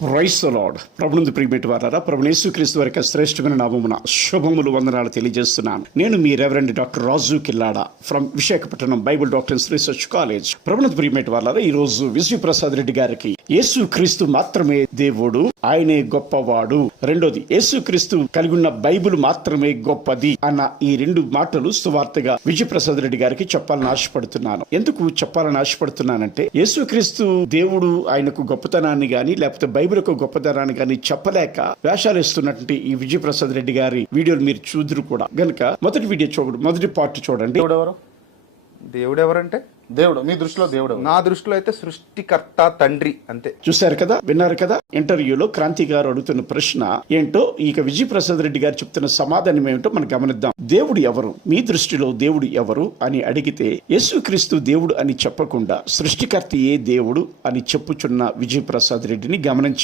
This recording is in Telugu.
Praise the lord. ప్రభునందు ప్రియమైన వారారా, ప్రభువైన యేసుక్రీస్తు వారి యొక్క శ్రేష్టమైన నామమున శుభములు వందనాలు తెలియజేస్తున్నాను. నేను మీ reverend doctor Raju Killada from Visakhapatnam Bible doctors research college. ప్రభునందు ప్రియమైన వారారా, ఈ రోజు విజయప్రసాద్ రెడ్డి గారికి యేసుక్రీస్తు మాత్రమే దేవుడు, ఆయనే గొప్పవాడు, రెండోది యేసుక్రీస్తు కలిగి ఉన్న బైబిల్ మాత్రమే గొప్పది అన్న ఈ రెండు మాటలు సువార్తగా విజయప్రసాద్ రెడ్డి గారికి చెప్పాలని ఆశపడుతున్నాను. ఎందుకు చెప్పాలని ఆశపడుతున్నానంటే, యేసుక్రీస్తు దేవుడు ఆయనకు గొప్పతనాన్ని గాని లేకపోతే బైబిల్ యొక్క గొప్పతనాన్ని గాని చెప్పలేక వేషాలు ఇస్తున్నటువంటి ఈ విజయప్రసాద్ రెడ్డి గారి వీడియోలు మీరు చూద్దరు కూడా గనుక మొదటి వీడియో చూడండి, మొదటి పార్ట్ చూడండి. దేవుడు ఎవరంటే దేవుడు మీ దృష్టిలో దేవుడు నా దృష్టిలో అయితే సృష్టికర్త, తండ్రి అంతే. చూశారు కదా, విన్నారు కదా. ఇంటర్వ్యూలో క్రాంతి గారు అడుగుతున్న ప్రశ్న ఏంటో, ఇక విజయప్రసాద్ రెడ్డి గారు చెప్తున్న సమాధానం ఏమిటో మనం గమనిద్దాం. దేవుడు ఎవరు, మీ దృష్టిలో దేవుడు ఎవరు అని అడిగితే, యేసుక్రీస్తు దేవుడు అని చెప్పకుండా సృష్టికర్త ఏ దేవుడు అని చెప్పుచున్న విజయప్రసాద్ రెడ్డిని గమనించి